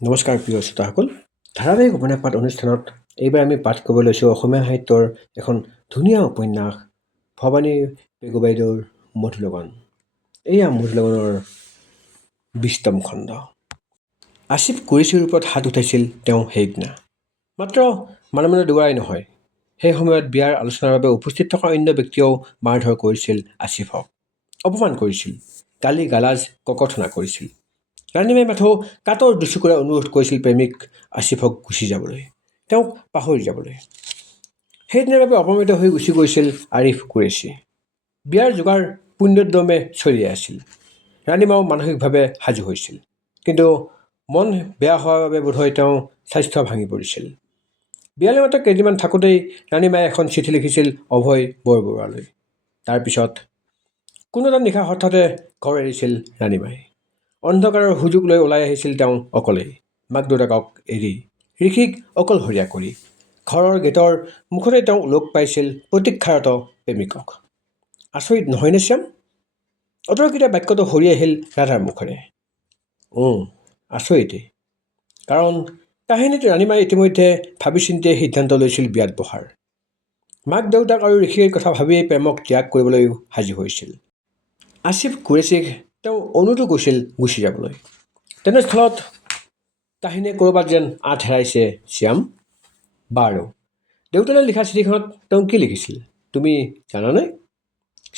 নমস্কাৰ প্ৰিয় শ্ৰোতাসকল। ধাৰাবাহিক উপন্যাস পাঠ অনুষ্ঠানত এইবাৰ আমি পাঠ কৰিব লৈছোঁ অসমীয়া সাহিত্যৰ এখন ধুনীয়া উপন্যাস ভৱানী পেগু বাইদেউৰ মধুলগন। এয়া মধুলগনৰ ২০তম খণ্ড। আছিফ কুৰেশ্বীৰ ওপৰত হাত উঠাইছিল তেওঁ সেইদিনা। মাত্ৰ মানে দুগৰাই নহয়, সেই সময়ত বিয়াৰ আলোচনাৰ বাবে উপস্থিত থকা অন্য ব্যক্তিয়েও মাৰধৰ কৰিছিল আছিফক, অপমান কৰিছিল, গালি গালাজ ককৰ্থনা কৰিছিল। ৰাণীমাই মাথো কাতৰ দুচকুৰে অনুৰোধ কৰিছিল প্ৰেমিক আছিফক গুচি যাবলৈ, তেওঁক পাহৰি যাবলৈ। সেইদিনাৰ বাবে অপমানিত হৈ গুচি গৈছিল আৰিফ কুৰেশ্বী। বিয়াৰ যোগাৰ পুণ্যদ্ৰমে চলি আছিল। ৰাণীমাও মানসিকভাৱে সাজু হৈছিল, কিন্তু মন বেয়া হোৱাৰ বাবে বোধহয় তেওঁ স্বাস্থ্য ভাঙি পৰিছিল। বিয়ালৈ মাত্ৰ কেইদিনমান থাকোঁতেই ৰাণীমায়ে এখন চিঠি লিখিছিল অভয় বৰবৰুৱালৈ। তাৰপিছত কোনো এটা নিশা হঠাতে ঘৰ এৰিছিল ৰাণীমাই। অন্ধকাৰৰ সুযোগ লৈ ওলাই আহিছিল তেওঁ অকলেই, মাক দেউতাকক এৰি, ঋষিক অকলশৰীয়া কৰি। ঘৰৰ গেটৰ মুখতে তেওঁ লগ পাইছিল প্ৰতীক্ষাৰত প্ৰেমিকক। আচৰিত নহয়নে শ্যাম? অতৰ্কিতে বাক্যটো সৰি আহিল ৰাধাৰ মুখেৰে। আচৰিতেই, কাৰণ কাহিনীত ৰাণীমাই ইতিমধ্যে ভাবি চিন্তিয়ে সিদ্ধান্ত লৈছিল বিয়াত বহাৰ। মাক দেউতাক আৰু ঋষিৰ কথা ভাবিয়েই প্ৰেমক ত্যাগ কৰিবলৈও সাজু হৈছিল। আছিফ কুৰেশ্বীক তেওঁ অনুৰোধো কৰিছিল গুচি যাবলৈ। তেনেস্থলত কাহিনীয়ে ক'ৰবাত যেন আঁত হেৰাইছে শ্যাম। বাৰু, দেউতালৈ লিখা চিঠিখনত তেওঁ কি লিখিছিল তুমি জানানে?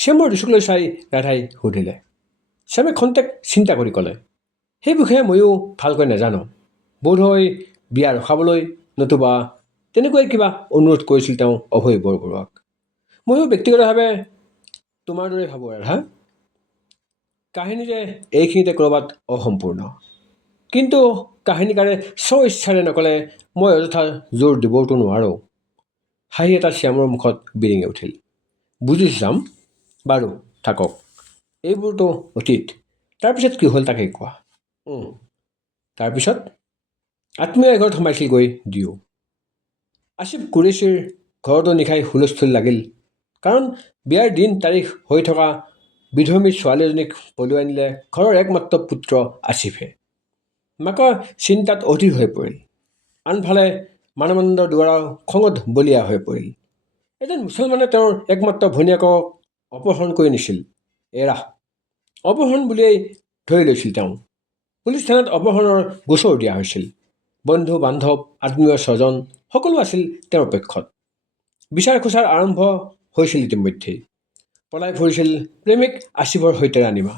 শ্যামৰ দুচকুলৈ চাই ৰাধাই সুধিলে। শ্যামে খন্তেক চিন্তা কৰি ক'লে, সেই বিষয়ে ময়ো ভালকৈ নাজানো। বোধহয় বিয়া ৰখাবলৈ নতুবা তেনেকুৱাই কিবা অনুৰোধ কৰিছিল তেওঁ অভয় বৰবৰুৱাক। ময়ো ব্যক্তিগতভাৱে তোমাৰ দৰে ভাবোঁ ৰাধা। কাহিনীৰে এইখিনিতে ক'ৰবাত অসম্পূৰ্ণ, কিন্তু কাহিনীকাৰে স্বইচ্ছাৰে নকলে মই অযথা জোৰ দিবওতো নোৱাৰোঁ। হাঁহি এটা শ্যামৰ মুখত বিৰিঙি উঠিল। বুজিছোঁ শ্যাম, বাৰু থাকক, এইবোৰতো অতীত। তাৰপিছত কি হ'ল তাকেই কোৱা। তাৰপিছত আত্মীয় এঘৰত সোমাইছিলগৈ দুয়ো। আছিফ কুৰেশ্বীৰ ঘৰতো নিশাই হুলস্থুল লাগিল, কাৰণ বিয়াৰ দিন তাৰিখ হৈ থকা বিধৰ্মী ছোৱালী এজনীক পলুৱাই নিলে ঘৰৰ একমাত্ৰ পুত্ৰ আছিফে। মাকৰ চিন্তাত অধীৰ হৈ পৰিল। আনফালে মানৱেন্দ্ৰ দুৱৰাও খঙত বলিয়া হৈ পৰিল। এজন মুছলমানে তেওঁৰ একমাত্ৰ ভনীয়েকক অপহৰণ কৰি নিছিল। অপহৰণ বুলিয়েই ধৰি লৈছিল তেওঁ। পুলিচ থানাত অপহৰণৰ গোচৰ দিয়া হৈছিল। বন্ধু বান্ধৱ আত্মীয় স্বজন সকলো আছিল তেওঁৰ পক্ষত। বিচাৰ খোচাৰ আৰম্ভ হৈছিল ইতিমধ্যেই। পলাই ফুৰিছিল প্ৰেমিক আছিফৰ সৈতে ৰাণীমা।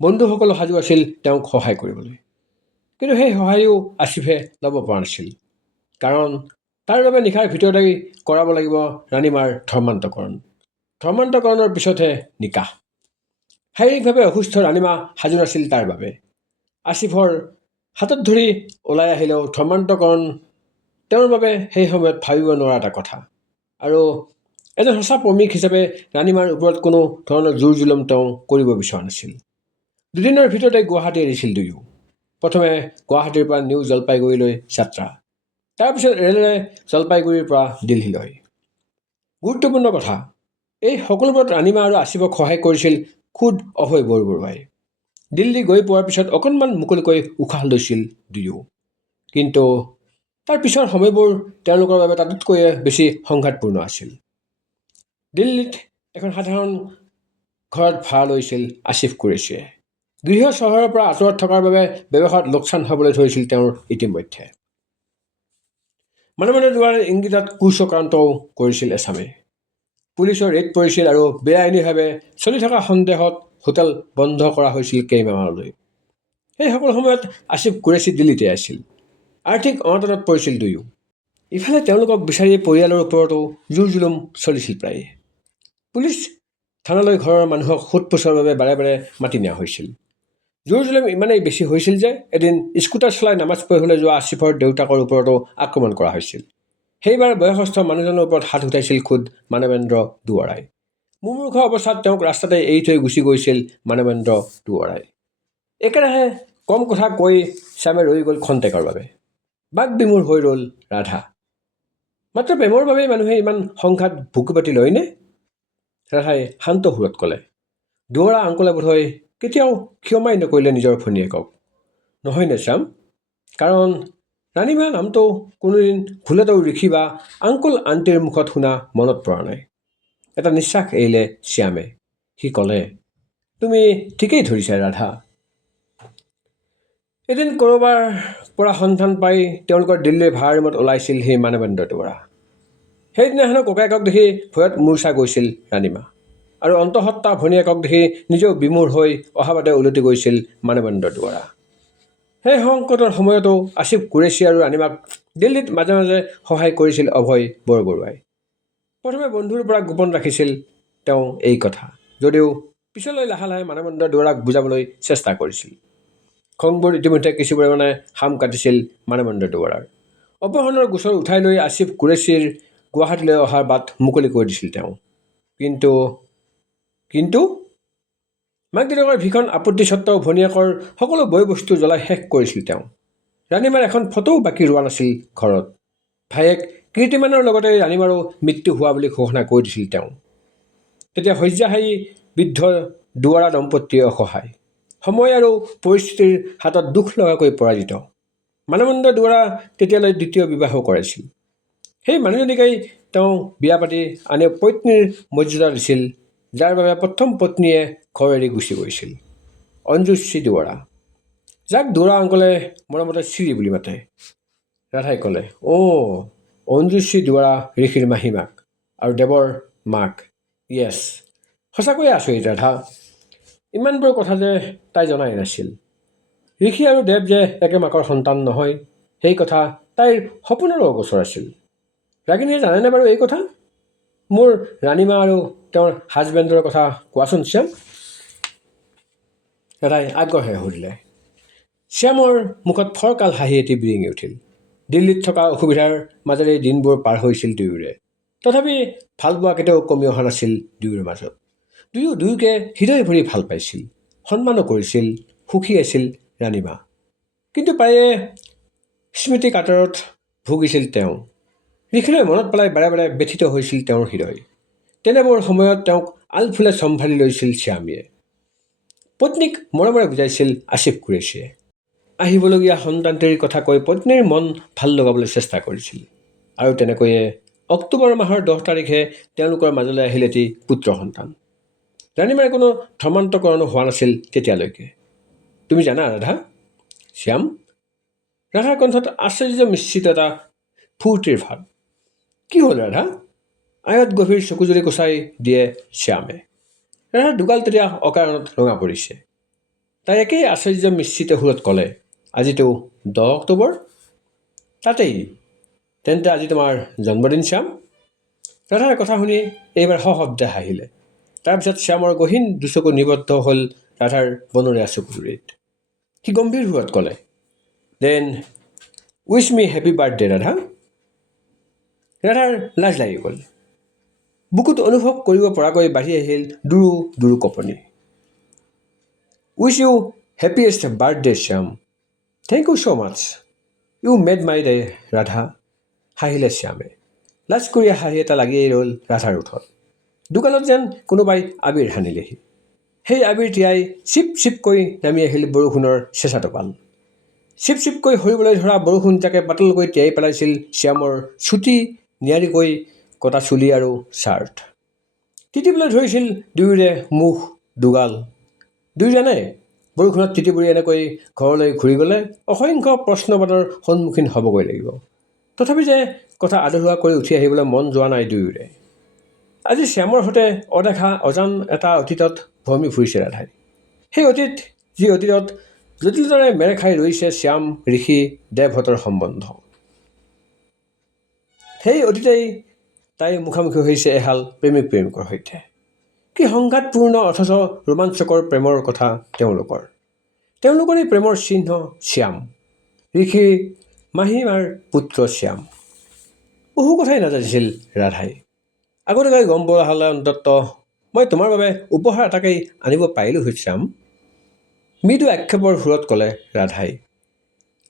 বন্ধুসকলো সাজু আছিল তেওঁক সহায় কৰিবলৈ, কিন্তু সেই সহায়ো আছিফে ল'ব পৰা নাছিল, কাৰণ তাৰ বাবে নিশাৰ ভিতৰতেই কৰাব লাগিব ৰাণীমাৰ ধৰ্মান্তকৰণ। ধৰ্মান্তকৰণৰ পিছতহে নিকাহ। শাৰীৰিকভাৱে অসুস্থ ৰাণীমা সাজু নাছিল তাৰ বাবে। আছিফৰ হাতত ধৰি ওলাই আহিলেও ধৰ্মান্তকৰণ তেওঁৰ বাবে সেই সময়ত ভাবিব নোৱাৰা এটা কথা। আৰু এজন সঁচা প্ৰেমিক হিচাপে ৰাণীমাৰ ওপৰত কোনো ধৰণৰ জোৰ জুলুম তেওঁ কৰিব বিচৰা নাছিল। দুদিনৰ ভিতৰতে গুৱাহাটী এৰিছিল দুয়ো। প্ৰথমে গুৱাহাটীৰ পৰা নিউ জলপাইগুৰিলৈ যাত্ৰা, তাৰপিছত ৰেলেৰে জলপাইগুৰিৰ পৰা দিল্লীলৈ। গুৰুত্বপূৰ্ণ কথা, এই সকলোবোৰত ৰাণীমা আৰু আছিফক সহায় কৰিছিল খুদ অভয় বৰবৰুৱাই। দিল্লী গৈ পোৱাৰ পিছত অকণমান মুকলিকৈ উশাহ লৈছিল দুয়ো, কিন্তু তাৰ পিছৰ সময়বোৰ তেওঁলোকৰ বাবে তাতোতকৈ বেছি সংঘাতপূৰ্ণ আছিল। দিল্লীত এখন সাধাৰণ ঘৰত ভাড়া লৈছিল আছিফ কুৰেশ্বীয়ে। গৃহ চহৰৰ পৰা আঁতৰত থকাৰ বাবে ব্যৱসায়ত লোকচান হ'বলৈ ধৰিছিল তেওঁৰ ইতিমধ্যে। মানৱেন্দ্ৰ দুৱৰাৰ ইংগিতত কুচক্ৰান্তও কৰিছিল এচামে। পুলিচৰ ৰেড পৰিছিল আৰু বেআইনীভাৱে চলি থকা সন্দেহত হোটেল বন্ধ কৰা হৈছিল কেইমাহমানলৈ। সেই সকলো সময়ত আছিফ কুৰেশ্বী দিল্লীতে আছিল। আৰ্থিক অনাটনত পৰিছিল দুয়ো। ইফালে তেওঁলোকক বিচাৰি পৰিয়ালৰ ওপৰতো জোৰ জুলুম চলিছিল প্ৰায়ে। পুলিচ থানালৈ ঘৰৰ মানুহক সোধ পোছৰ বাবে বাৰে বাৰে মাতি নিয়া হৈছিল। জোৰ জুলুম ইমানেই বেছি হৈছিল যে এদিন স্কুটাৰ চলাই নামাজ পঢ়িবলৈ যোৱা আছিফৰ দেউতাকৰ ওপৰতো আক্ৰমণ কৰা হৈছিল। সেইবাৰ বয়সস্থ মানুহজনৰ ওপৰত হাত উঠাইছিল খুদ মানৱেন্দ্ৰ দুৱৰাই। মুমূৰ্ষু অৱস্থাত তেওঁক ৰাস্তাতে এৰি থৈ গুচি গৈছিল মানৱেন্দ্ৰ দুৱৰাই। একেৰাহে কম কথা কৈ শ্যামে ৰৈ গ'ল খন্তেকৰ বাবে। বাকবিমূঢ় হৈ ৰ'ল ৰাধা। মাত্ৰ প্ৰেমৰ বাবেই মানুহে ইমান সংঘাত বুকু পাতি লয়নে? ৰাধাই শান্ত সুৰত ক'লে। দুৱৰা আংকলে বোধহয় কেতিয়াও ক্ষমাই নকৰিলে নিজৰ ভনীয়েকক, নহয়নে শ্যাম? কাৰণ ৰাণীমা নামটো কোনোদিন ভুলতেও ঋষি বা আংকুল আণ্টিৰ মুখত শুনা মনত পৰা নাই। এটা নিশ্বাস এৰিলে শ্যামে। সি ক'লে, তুমি ঠিকেই ধৰিছা ৰাধা। এদিন ক'ৰবাৰ পৰা সন্ধান পাই তেওঁলোকৰ দিল্লীৰ ভাড়া ৰুমত ওলাইছিল সেই মানৱেন্দ্ৰ দুৱৰা। সেইদিনাখনো ককায়েকক দেখি ভয়ত মূৰ্ছা গৈছিল ৰাণীমা, আৰু অন্তঃসত্ত্বা ভনীয়েকক দেখি নিজেও বিমূঢ় হৈ অহাবাতে উলটি গৈছিল মানৱেন্দ্ৰ দুৱৰা। সেই সংকটৰ সময়তো আসিফ কুৰেশ্বী আৰু ৰাণীমাক দিল্লীত মাজে মাজে সহায় কৰিছিল অভয় বৰবৰুৱাই। প্ৰথমে বন্ধুৰ পৰা গোপন ৰাখিছিল তেওঁ এই কথা, যদিও পিছলৈ লাহে লাহে মানৱেন্দ্ৰ দুৱৰাক বুজাবলৈ চেষ্টা কৰিছিল। খংবোৰ ইতিমধ্যে কিছু পৰিমাণে হাম কাটিছিল মানৱেন্দ্ৰ দুৱৰাৰ। অপহৰণৰ গোচৰ উঠাই লৈ আসিফ কুৰেশ্বীৰ গুৱাহাটীলৈ অহাৰ বাট মুকলি কৰি দিছিল তেওঁ। কিন্তু কিন্তু মাক দেউতাকৰ ভীষণ আপত্তি সত্ত্বেও ভনীয়েকৰ সকলো বয় বস্তু জ্বলাই শেষ কৰিছিল তেওঁ। ৰাণীমাৰ এখন ফটোও বাকী ৰোৱা নাছিল ঘৰত। ভায়েক কীৰ্তিমানৰ লগতে ৰাণীমাৰো মৃত্যু হোৱা বুলি ঘোষণা কৰি দিছিল তেওঁ। তেতিয়া শয্যাশায়ী বৃদ্ধ দুৱৰা দম্পতীয়ে অসহায়, সময় আৰু পৰিস্থিতিৰ হাতত দুখ লগাকৈ পৰাজিত। মানৱেন্দ্ৰ দুৱৰা তেতিয়ালৈ দ্বিতীয় বিবাহো কৰাইছিল। সেই মানুহজনীকেই তেওঁ বিয়া পাতি আনি পত্নীৰ মৰ্যাদা দিছিল, যাৰ বাবে প্ৰথম পত্নীয়ে ঘৰ এৰি গুচি গৈছিল, অঞ্জুশ্ৰী দুৱৰা, যাক দুৱৰা আংকলে মৰমতে শ্ৰী বুলি মাতে। ৰাধাই ক'লে, অঞ্জুশ্ৰী দুৱৰা ঋষিৰ মাহীমাক আৰু দেৱৰ মাক। য়েছ, সঁচাকৈয়ে আচৰিত ৰাধা। ইমানবোৰ কথা যে তাই জনাই নাছিল। ঋষি আৰু দেৱ যে একে মাকৰ সন্তান নহয়, সেই কথা তাইৰ সপোনৰো অগোচৰ আছিল। ৰাগিনীয়ে জানেনে বাৰু এই কথা? মোৰ ৰাণীমা আৰু তেওঁৰ হাজবেণ্ডৰ কথা কোৱাচোন শ্যাম। ৰাধাই আগ্ৰহেৰে সুধিলে। শ্যামৰ মুখত ফৰকাল হাঁহি এটি বিৰিঙি উঠিল। দিল্লীত থকা অসুবিধাৰ মাজেৰে দিনবোৰ পাৰ হৈছিল দুয়োৰে। তথাপি ভালপোৱা কেতিয়াও কমি অহা নাছিল দুয়োৰে মাজত। দুয়ো দুয়োকে হৃদয় ভৰি ভাল পাইছিল, সন্মানো কৰিছিল, সুখী আছিল ৰাণীমা। কিন্তু প্ৰায়ে স্মৃতি কাতৰত ভুগিছিল তেওঁ। ঋষিলৈ মনত পেলাই বাৰে বাৰে ব্যথিত হৈছিল তেওঁৰ হৃদয়। তেনেবোৰ সময়ত তেওঁক আলফুলে চম্ভালি লৈছিল শ্যামীয়ে। পত্নীক মৰমেৰে বুজাইছিল আসিফ কুৰেশ্বীয়ে। আহিবলগীয়া সন্তানটিৰ কথা কৈ পত্নীৰ মন ভাল লগাবলৈ চেষ্টা কৰিছিল। আৰু তেনেকৈয়ে অক্টোবৰ মাহৰ 10 তাৰিখে তেওঁলোকৰ মাজলৈ আহিল এটি পুত্ৰ সন্তান। ৰাণীমাৰ কোনো ধৰ্মান্তকৰণো হোৱা নাছিল তেতিয়ালৈকে। তুমি জানা ৰাধা? শ্যাম। ৰাধাৰ কণ্ঠত আশ্চৰ্য মিশ্ৰিত এটা ফূৰ্তিৰ ভাৱ। কি হ'ল ৰাধা? আয়ত গভীৰ চকুজুৰি কুচাই দিয়ে শ্যামে। ৰাধাৰ দুগাল তেতিয়া অকাৰণত ৰঙা পৰিছে। তাই একেই আশ্চৰ্য মিশ্ৰিত সুৰত ক'লে, আজিতো 10 অক্টোবৰ? তাতেই, তেন্তে আজি তোমাৰ জন্মদিন শ্যাম। ৰাধাৰ কথা শুনি এইবাৰ সশব্দে হাঁহিলে। তাৰপিছত শ্যামৰ গহীন দুচকু নিবদ্ধ হ'ল ৰাধাৰ বনৰীয়া চকুজুৰিত। সি গম্ভীৰ সুৰত ক'লে, দেন উইচ মি হেপী বাৰ্থডে ৰাধা। ৰাধাৰ লাজ লাগি গ'ল। বুকুত অনুভৱ কৰিব পৰাকৈ বাঢ়ি আহিল দুৰো দুৰো কঁপনি। Wish you happiest birthday Shyam. Thank you so' much. You made my day Radha. হাঁহিলে শ্যামে। লাজকুৰীয়া হাঁহি এটা লাগিয়েই ৰ'ল ৰাধাৰ ওঠত। দুগালত যেন কোনোবাই আবিৰ সানিলেহি। সেই আবিৰ তিয়াই চিপ চিপকৈ নামি আহিল বৰষুণৰ চেঁচা টোপাল। চিপ চিপকৈ সৰিবলৈ ধৰা বৰষুণ যাকে পাতলকৈ তিয়াই পেলাইছিল শ্যামৰ চুটি নিয়াৰিকৈ কটা চুলি আৰু চাৰ্ট। তিতিবলৈ ধৰিছিল দুয়োৰে মুখ দুগাল। দুয়োজনে বৰষুণত তিতিবুৰি এনেকৈ ঘৰলৈ ঘূৰি গ'লে অসংখ্য প্ৰশ্নবাদৰ সন্মুখীন হ'বগৈ লাগিব। তথাপি যে কথা আধৰুৱা কৰি উঠি আহিবলৈ মন যোৱা নাই দুয়োৰে। আজি শ্যামৰ সৈতে অদেখা অজান এটা অতীতত ভ্ৰমি ফুৰিছে ৰাধাই। সেই অতীত, যি অতীতত জটিলতাৰে মেৰ খাই ৰৈছে শ্যাম ঋষি দেৱহঁতৰ সম্বন্ধ। সেই অতীতেই তাই মুখামুখি হৈছে এহাল প্ৰেমিক প্ৰেমিকৰ সৈতে। কি সংঘাতপূৰ্ণ অথচ ৰোমাঞ্চকৰ প্ৰেমৰ কথা তেওঁলোকৰ। তেওঁলোকৰে প্ৰেমৰ চিহ্ন শ্যাম, ঋষিৰ মাহীমাৰ পুত্ৰ শ্যাম। বহু কথাই নাজানিছিল ৰাধাই। আগতীয়াকৈ গম পোৱা হ'লে অন্ততঃ মই তোমাৰ বাবে উপহাৰ এটাকেই আনিব পাৰিলোঁ হয় শ্যাম। মৃদু আক্ষেপৰ সুৰত ক'লে ৰাধাই।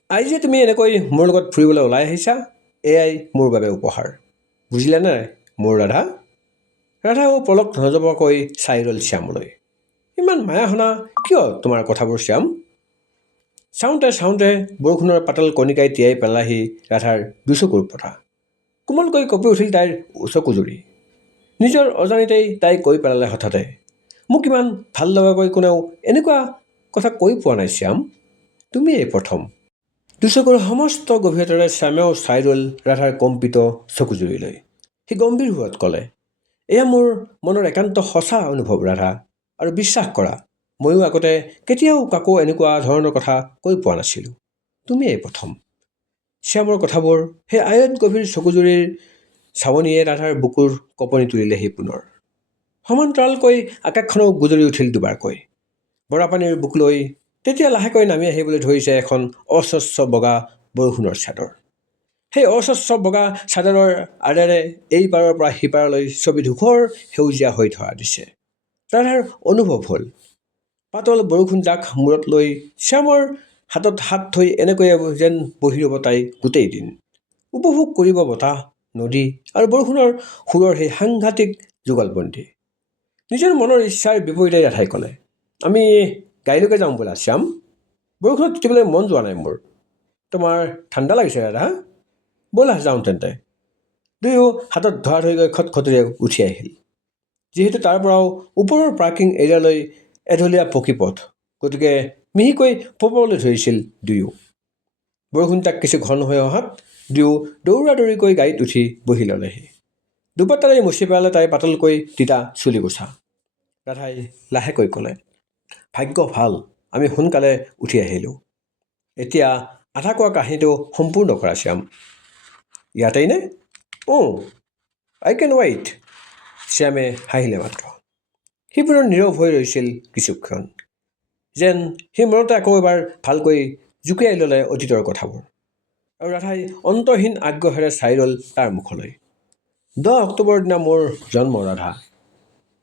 আজি যে তুমি এনেকৈ মোৰ লগত ফুৰিবলৈ ওলাই আহিছা, এয়াই মোৰ বাবে উপহাৰ। বুজিলানে মোৰ ৰাধা? ৰাধাও পলক নজপোৱাকৈ চাই ৰ'ল শ্যামলৈ। ইমান মায়া সনা কিয় তোমাৰ কথাবোৰ শ্যাম? চাওঁতে চাওঁতে বৰষুণৰ পাতল কণিকাই তিয়াই পেলাহি ৰাধাৰ দুচকুৰ পতা। কোমলকৈ কঁপি উঠিল তাইৰ চকুজুৰি। নিজৰ অজানিতেই তাই কৈ পেলালে হঠাতে, মোক ইমান ভাল লগাকৈ কোনেও এনেকুৱা কথা কৈ পোৱা নাই শ্যাম, তুমিয়েই প্ৰথম। দুচকুৰ সমস্ত গভীৰতাৰে শ্যামেও চাই ৰ'ল ৰাধাৰ কম্পিত চকুজুৰিলৈ। সি গম্ভীৰ সুৰত ক'লে, এয়া মোৰ মনৰ একান্ত সঁচা অনুভৱ ৰাধা, আৰু বিশ্বাস কৰা, ময়ো আগতে কেতিয়াও কাকো এনেকুৱা ধৰণৰ কথা কৈ পোৱা নাছিলোঁ। তুমিয়েই প্ৰথম। শ্যামৰ কথাবোৰ সেই আয়ত গভীৰ চকুজুৰিৰ চাৱনিয়ে ৰাধাৰ বুকুৰ কঁপনি তুলিলেহি পুনৰ। সমান্তৰালকৈ আকাশখনো গুজৰি উঠিল দুবাৰকৈ। বৰাপানীৰ বুকুলৈ তেতিয়া লাহেকৈ নামি আহিবলৈ ধৰিছে এখন অস্বচ্ছ বগা বৰষুণৰ চাদৰ। সেই অস্বচ্ছ বগা চাদৰৰ আঁৰেৰে এই পাৰৰ পৰা সিপাৰলৈ ছবি ধূসৰ সেউজীয়া হৈ ধৰা দিছে। ৰাধাৰ অনুভৱ হ'ল, পাতল বৰষুণজাক মূৰত লৈ শ্যামৰ হাতত হাত থৈ এনেকৈয়ে যেন বহি ৰ'ব তাই গোটেই দিন। উপভোগ কৰিব বতাহ, নদী আৰু বৰষুণৰ সুৰৰ সেই সাংঘাতিক যুগলবন্দী। নিজৰ মনৰ ইচ্ছাৰ বিপৰীতে ৰাধাই ক'লে, আমি গাড়ীলৈকে যাওঁ ব'লা শ্যাম, বৰষুণত তিতিবলৈ মন যোৱা নাই মোৰ। তোমাৰ ঠাণ্ডা লাগিছে ৰাধা, ব'লা যাওঁ তেন্তে। দুয়ো হাতত ধৰাধৰিকৈ খটখটিৰে উঠি আহিল। যিহেতু তাৰ পৰাও ওপৰৰ পাৰ্কিং এৰিয়ালৈ এঢলীয়া পকী পথ, গতিকে মিহিকৈ পপাবলৈ ধৰিছিল দুয়ো। বৰষুণজাক কিছু ঘন হৈ অহাত দুয়ো দৌৰা দৌৰিকৈ গাড়ীত উঠি বহি ল'লেহি। দুপাতটাৰে মুচি পেলালে তাই পাতলকৈ তিতা চুলিকোছা। ৰাধাই লাহেকৈ ক'লে, ভাগ্য ভাল আমি সোনকালে উঠি আহিলোঁ। এতিয়া আধা কোৱা কাহিনীটো সম্পূৰ্ণ কৰা শ্যাম। ইয়াতেই নে? I can weight. শ্যামে হাঁহিলে মাত্ৰ। সি পুনৰ নীৰৱ হৈ ৰৈছিল কিছুক্ষণ, যেন সি মনতে আকৌ এবাৰ ভালকৈ জুকিয়াই ল'লে অতীতৰ কথাবোৰ। আৰু ৰাধাই অন্তহীন আগ্ৰহেৰে চাই ৰ'ল তাৰ মুখলৈ। 10 অক্টোবৰৰ দিনা মোৰ জন্ম ৰাধা।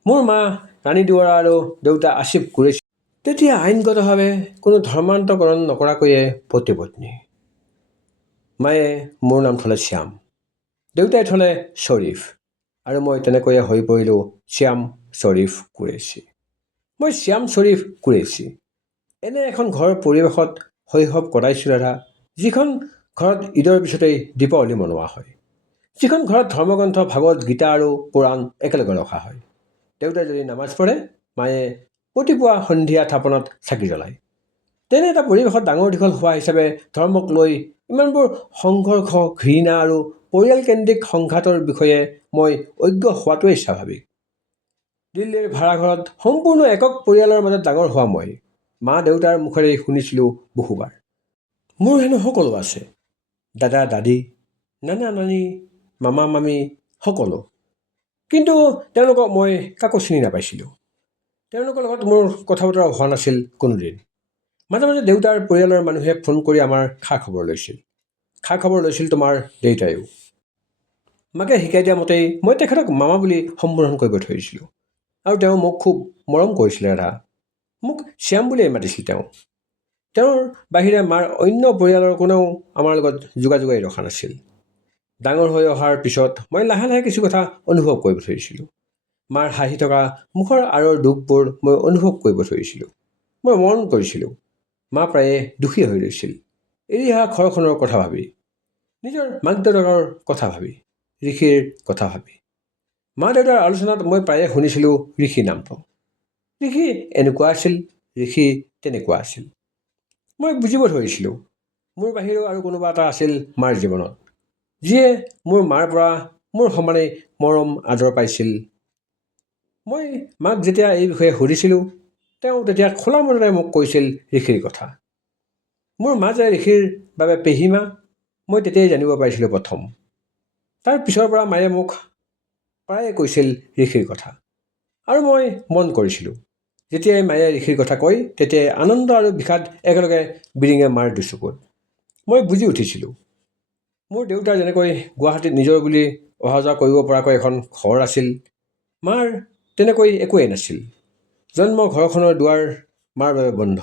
মোৰ মা ৰাণী দুৱৰা আৰু দেউতা আছিফ কুৰেশ্বি তেতিয়া আইনগতভাৱে কোনো ধৰ্মান্তকৰণ নকৰাকৈয়ে পতি-পত্নী। মায়ে মোৰ নাম থ'লে শ্যাম, দেউতাই থ'লে শ্বৰীফ, আৰু মই তেনেকৈয়ে হৈ পৰিলোঁ শ্যাম শ্বৰীফ কুৰেশ্বি। মই শ্যাম শ্বৰীফ কুৰেশ্বি। এনে এখন ঘৰৰ পৰিৱেশত শৈশৱ কটাইছোঁ ৰাধা, যিখন ঘৰত ঈদৰ পিছতেই দীপাৱলী মনোৱা হয়, যিখন ঘৰত ধৰ্মগ্ৰন্থ ভাগৱত গীতা আৰু কোৰাণ একেলগে ৰখা হয়। দেউতাই যদি নামাজ পঢ়ে, মায়ে প্ৰতিপুৱা সন্ধিয়া থাপনাত চাকি জ্বলায়। তেনে এটা পৰিৱেশত ডাঙৰ দীঘল হোৱা হিচাপে ধৰ্মক লৈ ইমানবোৰ সংঘৰ্ষ, ঘৃণা আৰু পৰিয়ালকেন্দ্ৰিক সংঘাতৰ বিষয়ে মই অজ্ঞ হোৱাটোৱেই স্বাভাৱিক। দিল্লীৰ ভাড়াঘৰত সম্পূৰ্ণ একক পৰিয়ালৰ মাজত ডাঙৰ হোৱা মই মা দেউতাৰ মুখেৰেই শুনিছিলোঁ বহুবাৰ, মোৰ হেনো সকলো আছে, দাদা দাদী, নানা নানী, মামা মামী সকলো। কিন্তু তেওঁলোকক মই কাকো চিনি নাপাইছিলোঁ। তেওঁলোকৰ লগত মোৰ কথা বতৰা হোৱা নাছিল কোনোদিন। মাজে মাজে দেউতাৰ পৰিয়ালৰ মানুহে ফোন কৰি আমাৰ খা খবৰ লৈছিল। খা খবৰ লৈছিল তোমাৰ দেউতায়ো। মাকে শিকাই দিয়া মতেই মই তেখেতক মামা বুলি সম্বোধন কৰিব ধৰিছিলোঁ, আৰু তেওঁ মোক খুব মৰম কৰিছিলে ৰাধা। মোক শ্যাম বুলিয়েই মাতিছিল তেওঁ। তেওঁৰ বাহিৰে মাৰ অন্য পৰিয়ালৰ কোনেও আমাৰ লগত যোগাযোগেই ৰখা নাছিল। ডাঙৰ হৈ অহাৰ পিছত মই লাহে লাহে কিছু কথা অনুভৱ কৰিব ধৰিছিলোঁ। মাৰ হাঁহি থকা মুখৰ আঁৰৰ দুখবোৰ মই অনুভৱ কৰিব ধৰিছিলোঁ। মই মন কৰিছিলোঁ মা প্ৰায়ে দুখী হৈ ৰৈছিল, এৰি অহা ঘৰখনৰ কথা ভাবি, নিজৰ মাক দেউতাকৰ কথা ভাবি, ঋষিৰ কথা ভাবি। মা দেউতাৰ আলোচনাত মই প্ৰায়ে শুনিছিলোঁ ঋষি নামটো। ঋষি এনেকুৱা আছিল, ঋষি তেনেকুৱা আছিল। মই বুজিব ধৰিছিলোঁ মোৰ বাহিৰেও আৰু কোনোবা এটা আছিল মাৰ জীৱনত, যিয়ে মোৰ মাৰ পৰা মোৰ সমানেই মৰম আদৰ পাইছিল। মই মাক যেতিয়া এই বিষয়ে সুধিছিলোঁ, তেওঁ তেতিয়া খোলা মনেৰে মোক কৈছিল ঋষিৰ কথা। মোৰ মা যে ঋষিৰ বাবে পেহীমা, মই তেতিয়াই জানিব পাৰিছিলোঁ প্ৰথম। তাৰ পিছৰ পৰা মায়ে মোক প্ৰায়ে কৈছিল ঋষিৰ কথা, আৰু মই মন কৰিছিলোঁ যেতিয়াই মায়ে ঋষিৰ কথা কয়, তেতিয়াই আনন্দ আৰু বিষাদ একেলগে বিৰিঙে মাৰ দুচকুত। মই বুজি উঠিছিলোঁ মোৰ দেউতাৰ যেনেকৈ গুৱাহাটীত নিজৰ বুলি অহা যোৱা কৰিব পৰাকৈ এখন ঘৰ আছিল, মাৰ তেনেকৈ একোৱেই নাছিল। জন্ম ঘৰখনৰ দুৱাৰ মাৰ বাবে বন্ধ।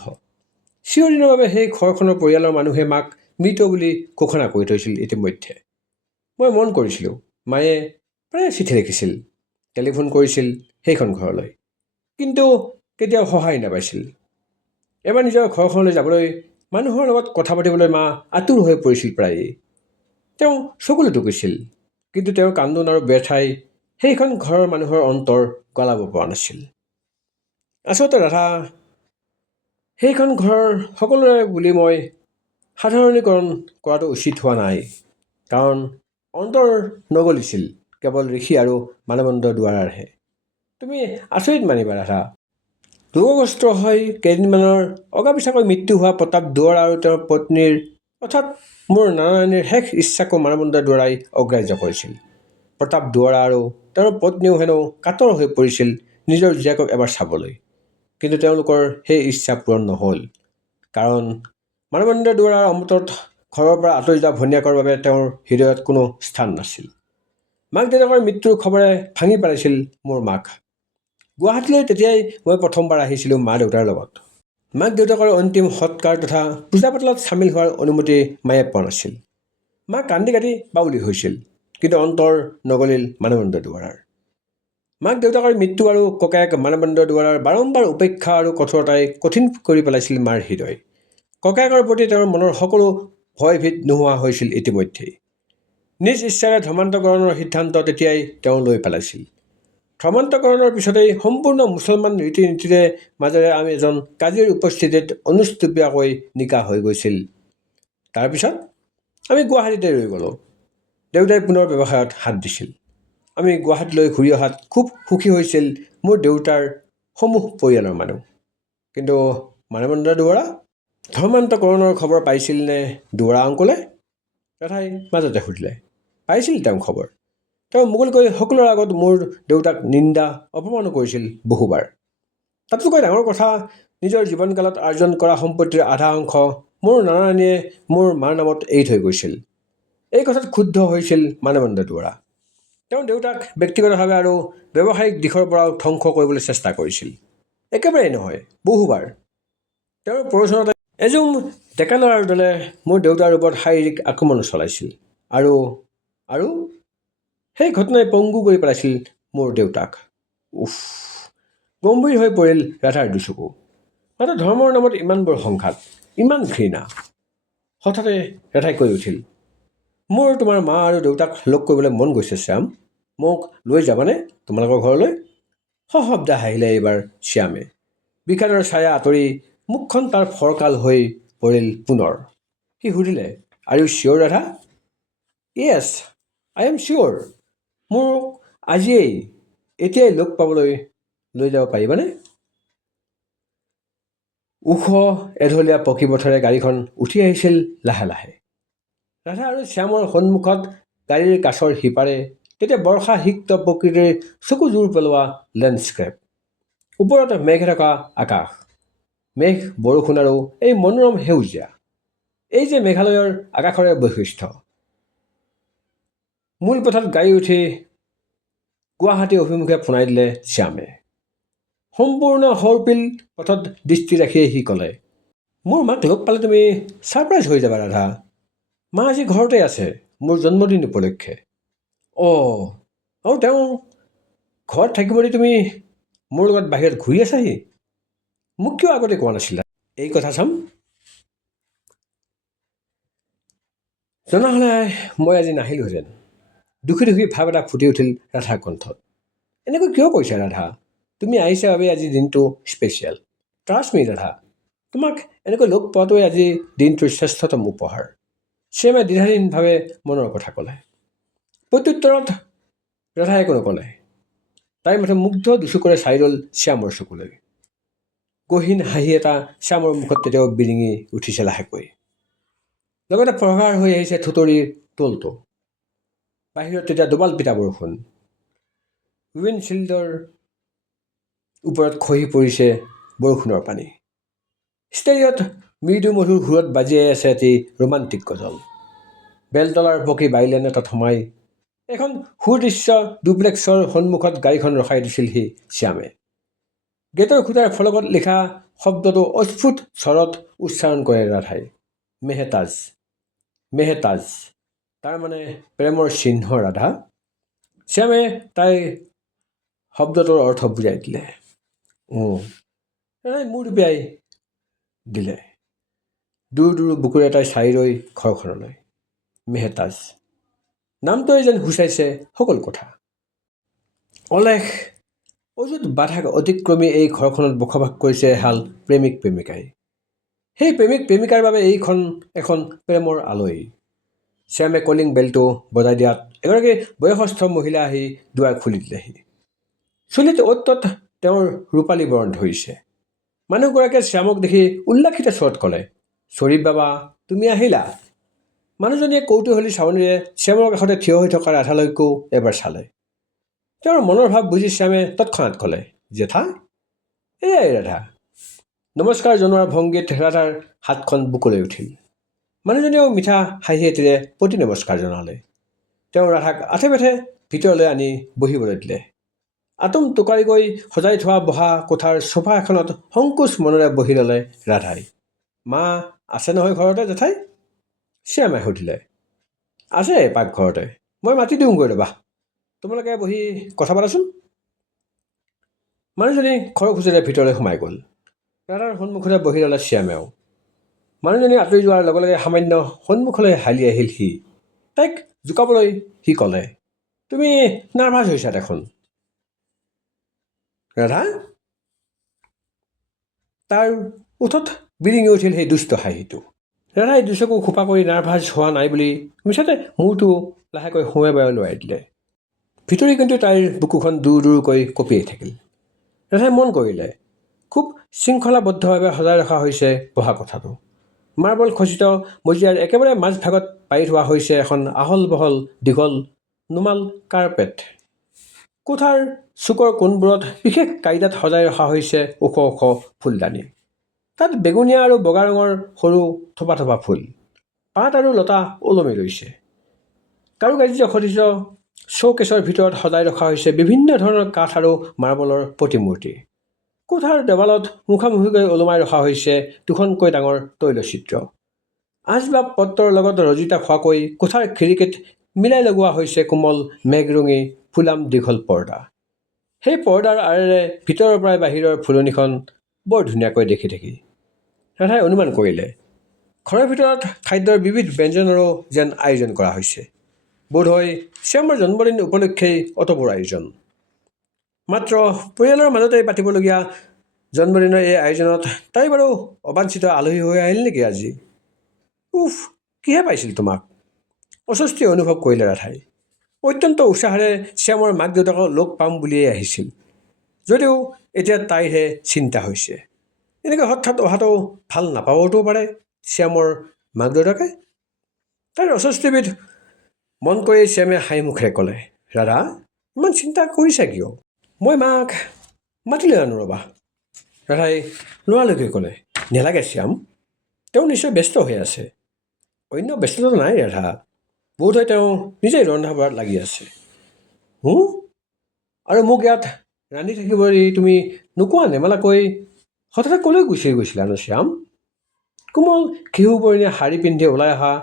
চিৰদিনৰ বাবে সেই ঘৰখনৰ পৰিয়ালৰ মানুহে মাক মৃত বুলি ঘোষণা কৰি থৈছিল ইতিমধ্যে। মই মন কৰিছিলোঁ মায়ে প্ৰায়ে চিঠি লিখিছিল, টেলিফোন কৰিছিল সেইখন ঘৰলৈ, কিন্তু কেতিয়াও সহায় নাপাইছিল। এবাৰ নিজৰ ঘৰখনলৈ যাবলৈ মানুহৰ লগত কথা পাতিবলৈ মা আতুৰ হৈ পৰিছিল প্ৰায়ে। তেওঁ চকুলো টুকিছিল, কিন্তু তেওঁৰ কান্দোন আৰু ব্যথাই সেইখন ঘৰৰ মানুহৰ অন্তৰ গলাব পৰা নাছিল। আচলতে ৰাধা সেইখন ঘৰৰ সকলোৰে বুলি মই সাধাৰণীকৰণ কৰাটো উচিত হোৱা নাই, কাৰণ অন্তৰ নগলিছিল কেৱল ঋষি আৰু মানৱন্ত দুৱাৰাৰহে। তুমি আচৰিত মানিবা ৰাধা, ৰোগগ্ৰস্ত হৈ কেইদিনমানৰ অগাপিছাকৈ মৃত্যু হোৱা প্ৰতাপ দুৱৰা আৰু তেওঁৰ পত্নীৰ অৰ্থাৎ মোৰ নাৰায়ণীৰ শেষ ইচ্ছাকো মানৱন্ত দুৱাৰাই অগ্ৰাহ্য কৰিছিল। প্ৰতাপ দুৱৰা আৰু তেওঁৰ পত্নীও হেনো কাতৰ হৈ পৰিছিল নিজৰ জীয়েকক এবাৰ চাবলৈ, কিন্তু তেওঁলোকৰ সেই ইচ্ছা পূৰণ নহ'ল, কাৰণ মানৱন্ত দুৱাৰাৰ অমৃতত ঘৰৰ পৰা আঁতৰি যোৱা ভনীয়েকৰ বাবে তেওঁৰ হৃদয়ত কোনো স্থান নাছিল। মাক দেউতাকৰ মৃত্যুৰ খবৰে ভাঙি পেলাইছিল মোৰ মাক। গুৱাহাটীলৈ তেতিয়াই মই প্ৰথমবাৰ আহিছিলোঁ মা দেউতাৰ লগত। মাক দেউতাকৰ অন্তিম সৎকাৰ তথা পূজা পাতলত চামিল হোৱাৰ অনুমতি মায়ে পোৱা নাছিল। মা কান্দি কাটি বাউলি হৈছিল, কিন্তু অন্তৰ নগলিল মানৱন্ত দুৱাৰাৰ। মাক দেউতাকৰ মৃত্যু আৰু ককায়েক মানৱন্ত দুৱাৰাৰ বাৰম্বাৰ উপেক্ষা আৰু কঠোৰতাই কঠিন কৰি পেলাইছিল মাৰ হৃদয়। ককায়েকৰ প্ৰতি তেওঁৰ মনৰ সকলো ভয়ভীত নোহোৱা হৈছিল ইতিমধ্যেই। নিজ ইচ্ছাৰে ধৰ্মান্তকৰণৰ সিদ্ধান্ত তেতিয়াই তেওঁ লৈ পেলাইছিল। ধৰ্মান্তকৰণৰ পিছতেই সম্পূৰ্ণ মুছলমান ৰীতি নীতিৰে মাজেৰে আমি এজন কাজীৰ উপস্থিতিত অনুষ্টুপীয়াকৈ নিকাহ হৈ গৈছিল। তাৰপিছত আমি গুৱাহাটীতে ৰৈ গ'লোঁ। দেউতাই পুনৰ ব্যৱসায়ত হাত দিছিল। আমি গুৱাহাটীলৈ ঘূৰি অহাত খুব সুখী হৈছিল মোৰ দেউতাৰ সমূহ পৰিয়ালৰ মানুহ। কিন্তু মানৱন্ত দুৱাৰা? ধৰ্মান্তকৰণৰ খবৰ পাইছিল নে দুৱাৰা অংকলে? ৰাধাই মাজতে সুধিলে। পাইছিল তেওঁ খবৰ। তেওঁ মুকলিকৈ সকলোৰে আগত মোৰ দেউতাক নিন্দা অপমানো কৰিছিল বহুবাৰ। তাতোকৈ ডাঙৰ কথা, নিজৰ জীৱনকালত আৰ্জন কৰা সম্পত্তিৰ আধা অংশ মোৰ নাৰায়ণীয়ে মোৰ মাৰ নামত এৰি থৈ গৈছিল। এই কথাত ক্ষুব্ধ হৈছিল মানৱন্ত দুৱাৰা। তেওঁ দেউতাক ব্যক্তিগতভাৱে আৰু ব্যৱসায়িক দিশৰ পৰাও ধ্বংস কৰিবলৈ চেষ্টা কৰিছিল। একেবাৰেই নহয়, বহুবাৰ। তেওঁৰ প্ৰৰোচনাতে এজুম ডেকা ল'ৰাৰ দলে মোৰ দেউতাৰ ওপৰত শাৰীৰিক আক্ৰমণ চলাইছিল, আৰু আৰু সেই ঘটনাই পংগু কৰি পেলাইছিল মোৰ দেউতাক। উফ! গম্ভীৰ হৈ পৰিল ৰাধাৰ দুচকু। মাত্ৰ ধৰ্মৰ নামত ইমানবোৰ সংঘাত, ইমান ঘৃণা। হঠাতে ৰাধাই কৈ উঠিল, মোৰ তোমাৰ মা আৰু দেউতাক লগ কৰিবলৈ মন গৈছে শ্যাম। মোক লৈ যাবানে তোমালোকৰ ঘৰলৈ? সশব্দে হাঁহিলে এইবাৰ শ্যামে। বিষাদৰ ছায়া আঁতৰি মুখখন তাৰ ফৰকাল হৈ পৰিল পুনৰ। সি সুধিলে, are you sure Radha? Yes, I am sure. মোক আজিয়েই এতিয়াই লগ পাবলৈ লৈ যাব পাৰিবানে? ওখ এঢলীয়া পকী পথেৰে গাড়ীখন উঠি আহিছিল লাহে লাহে। ৰাধা আৰু শ্যামৰ সন্মুখত গাড়ীৰ কাষৰ সিপাৰে তেতিয়া বৰ্ষা সিক্ত প্ৰকৃতিৰ চকু জোৰ পেলোৱা লেণ্ডস্কেপ। ওপৰত মেঘে ঢকা আকাশ, মেঘ বৰষুণ আৰু এই মনোৰম সেউজীয়া। এই যে মেঘালয়ৰ আকাশৰে বৈশিষ্ট্য। মূল পথত গাড়ী উঠি গুৱাহাটী অভিমুখে ফোনাই দিলে শ্যামে। সম্পূৰ্ণ সৰ্পিল পথত দৃষ্টি ৰাখিয়ে সি ক'লে, মোৰ মাক লগ পালে তুমি ছাৰপ্ৰাইজ হৈ যাবা ৰাধা। মা আজি ঘৰতে আছে মোৰ জন্মদিন উপলক্ষে। অঁ, আৰু তেওঁ ঘৰত থাকিব দি তুমি মোৰ লগত বাহিৰত ঘূৰি আছাহি? মোক কিয় আগতে কোৱা নাছিলা এই কথা চাম? জনা হ'লে মই আজি নাহিলোহেঁতেন। দুখী দুখী ভাৱ এটা ফুটি উঠিল ৰাধাৰ কণ্ঠত। এনেকৈ কিয় কৈছা ৰাধা? তুমি আহিছা বাবে আজি দিনটো স্পেচিয়েল। ট্ৰাষ্ট মি ৰাধা, তোমাক এনেকৈ লগ পোৱাটোৱে আজি দিনটোৰ শ্ৰেষ্ঠতম উপহাৰ। শ্যামে দ্বিধাহীনভাৱে মনৰ কথা ক'লে। প্ৰত্যুত্তৰত ৰাধাই একো নক'লে। তাইৰ মাথো মুগ্ধ দুচকুৰে চাই ৰ'ল শ্যামৰ চকুলৈ। গহীন হাঁহি এটা শ্যামৰ মুখত তেতিয়াও বিৰিঙি উঠিছে লাহেকৈ। লগতে প্ৰসাৰ হৈ আহিছে থুতৰিৰ টোলটো। বাহিৰত তেতিয়া দুবাল পিতা বৰষুণ। উইণ্ডশ্বিল্ডৰ ওপৰত খহি পৰিছে বৰষুণৰ পানী। ষ্টেৰিঅ'ত মৃদু মধুৰ সুৰত বাজিয়াই আছে এটি ৰোমান্টিক গজল। বেলতলাৰ পকী বাইলেন এটাত সোমাই এখন সুদৃশ্য ডুপ্লেক্সৰ সন্মুখত গাড়ীখন ৰখাই দিছিলহি শ্যামে। গেটৰ খুটাৰ ফলকত লিখা শব্দটো অস্ফুট স্বৰত উচ্চাৰণ কৰে ৰাধাই। মেহতাজ, মেহতাজ, তাৰমানে প্ৰেমৰ চিহ্ন ৰাধা। শ্যামে তাই শব্দটোৰ অৰ্থ বুজাই দিলে। ৰাধাই মূৰ দুপিয়াই দিলে। দূৰ দূৰ বুকুৰে তাই চাই ৰৈ ঘৰখনলৈ। মেহতাজ নামটোৱে যেন সূচাইছে সকলো কথা। অলেখ অযুত বাধাক অতিক্ৰমী এই ঘৰখনত বসবাস কৰিছে এহাল প্ৰেমিক প্ৰেমিকাই। সেই প্ৰেমিক প্ৰেমিকাৰ বাবে এইখন এখন প্ৰেমৰ আলয়। শ্যামে কলিং বেলটো বজাই দিয়াত এগৰাকী বয়সস্থ মহিলা আহি দুৱাৰ খুলি দিলেহি। চুলিত অ'ত ত'ত তেওঁৰ ৰূপালী বৰণ ধৰিছে। মানুহগৰাকীয়ে শ্যামক দেখি উল্লাসিত স্বৰত ক'লে, শ্বৰীফ বাবা, তুমি আহিলা। মানুহজনীয়ে কৌতূহলী চাৱনীৰে শ্যামৰ কাষতে থিয় হৈ থকা ৰাধালৈকো এবাৰ চালে। তেওঁৰ মনৰ ভাৱ বুজি শ্যামে তৎক্ষণাত ক'লে, জেঠা, এয়াই ৰাধা। নমস্কাৰ জনোৱাৰ ভংগীত ৰাধাৰ হাতখন বুকুলৈ উঠিল। মানুহজনীয়েও মিঠা হাঁহিয়েতিৰে প্ৰতি নমস্কাৰ জনালে। তেওঁ ৰাধাক আঠে বেঠে ভিতৰলৈ আনি বহিবলৈ দিলে। আটোম টোকাৰিকৈ সজাই থোৱা বহা কোঠাৰ চোফা এখনত সংকোচ মনেৰে বহি ল'লে ৰাধাই। মা আছে নহয় ঘৰতে জেঠাই? শ্যামে সুধিলে। আছে পাকঘৰতে, মই মাতি দিওঁগৈ ৰ'বা, তোমালোকে বহি কথা পাতাচোন। মানুহজনী খৰখুচিৰে ভিতৰলৈ সোমাই গ'ল। ৰাধাৰ সন্মুখতে বহি ল'লে শ্যামেও। মানুহজনী আঁতৰি যোৱাৰ লগে লগে সামান্য সন্মুখলৈ হালি আহিল সি। তাইক জোকাবলৈ সি ক'লে, তুমি নাৰ্ভাছ হৈছা দেখোন ৰাধা। তাৰ ওঠত বিৰিঙি উঠিল সেই দুষ্ট হাঁহিটো। ৰাধাই দুচকু খোপা কৰি নাৰ্ভাছ হোৱা নাই বুলি মিছাতে মূৰটো লাহেকৈ সোঁৱে বাৱে লৰাই দিলে। ভিতৰি কিন্তু তাইৰ বুকুখন দূৰ দূৰকৈ কঁপিয়াই থাকিল। ৰাধাই মন কৰিলে, খুব শৃংখলাবদ্ধভাৱে সজাই ৰখা হৈছে বহা কোঠাটো। মাৰ্বল খচিত মজিয়াৰ একেবাৰে মাজভাগত পাৰি থোৱা হৈছে এখন আহল বহল দীঘল নুমাল কাৰ্পেট। কোঠাৰ চুকৰ কোণবোৰত বিশেষ কায়দাত সজাই ৰখা হৈছে ওখ ওখ ফুলদানি। তাত বেঙুনীয়া আৰু বগা ৰঙৰ সৰু থোপা থোপা ফুল, পাত আৰু লতা ওলমি ৰৈছে। কাৰুকাৰ্য খচিত শ্ব'কেছৰ ভিতৰত সজাই ৰখা হৈছে বিভিন্ন ধৰণৰ কাঠ আৰু মাৰ্বলৰ প্ৰতিমূৰ্তি। কোঠাৰ দেৱালত মুখামুখিকৈ ওলোমাই ৰখা হৈছে দুখনকৈ ডাঙৰ তৈলচিত্ৰ। আচবাব পত্ৰৰ লগত ৰজিতা খোৱাকৈ কোঠাৰ খিৰিকীত মিলাই লগোৱা হৈছে কোমল মেঘৰঙী ফুলাম দীঘল পৰ্দা। সেই পৰ্দাৰ আঁৰেৰে ভিতৰৰ পৰাই বাহিৰৰ ফুলনিখন বৰ ধুনীয়াকৈ দেখি থাকি ৰাধাই অনুমান কৰিলে, ঘৰৰ ভিতৰত খাদ্যৰ বিবিধ ব্যঞ্জনৰো যেন আয়োজন কৰা হৈছে। বোধহয় শ্যামৰ জন্মদিন উপলক্ষেই অতবোৰ আয়োজন। মাত্ৰ পৰিয়ালৰ মাজতেই পাতিবলগীয়া জন্মদিনৰ এই আয়োজনত তাই বাৰু অবাঞ্ছিত আলহী হৈ আহিল নেকি আজি? উফ, কিহে পাইছিল তোমাক? অস্বস্তি অনুভৱ কৰিলে ৰাধাই। অত্যন্ত উৎসাহেৰে শ্যামৰ মাক দেউতাকক লগ পাম বুলিয়েই আহিছিল, যদিও এতিয়া তাইৰহে চিন্তা হৈছে। এনেকৈ হঠাৎ অহাটো ভাল নাপাবতো পাৰে শ্যামৰ মাক দেউতাকে। তাইৰ অস্বস্তিবিধ মন কৰি শ্যামে হাঁহি মুখেৰে ক'লে, ৰাধা, ইমান চিন্তা কৰিছা কিয়? মই মাক মাতি লৈ আনো ৰ'বা। ৰাধাই লৰালৰিকৈ ক'লে, নেলাগে শ্যাম, তেওঁ নিশ্চয় ব্যস্ত হৈ আছে। অন্য ব্যস্ততা নাই ৰাধা, বোধহয় তেওঁ নিজেই ৰন্ধা বঢ়াত লাগি আছে। আৰু মোক ইয়াত ৰান্ধি থাকিবলৈ তুমি নোকোৱা নেমেলাকৈ হঠাতে ক'লৈ গুচি গৈছিলা ন শ্যাম? কোমল ঘেঁহুবৰণীয়া শাৰী পিন্ধি ওলাই অহা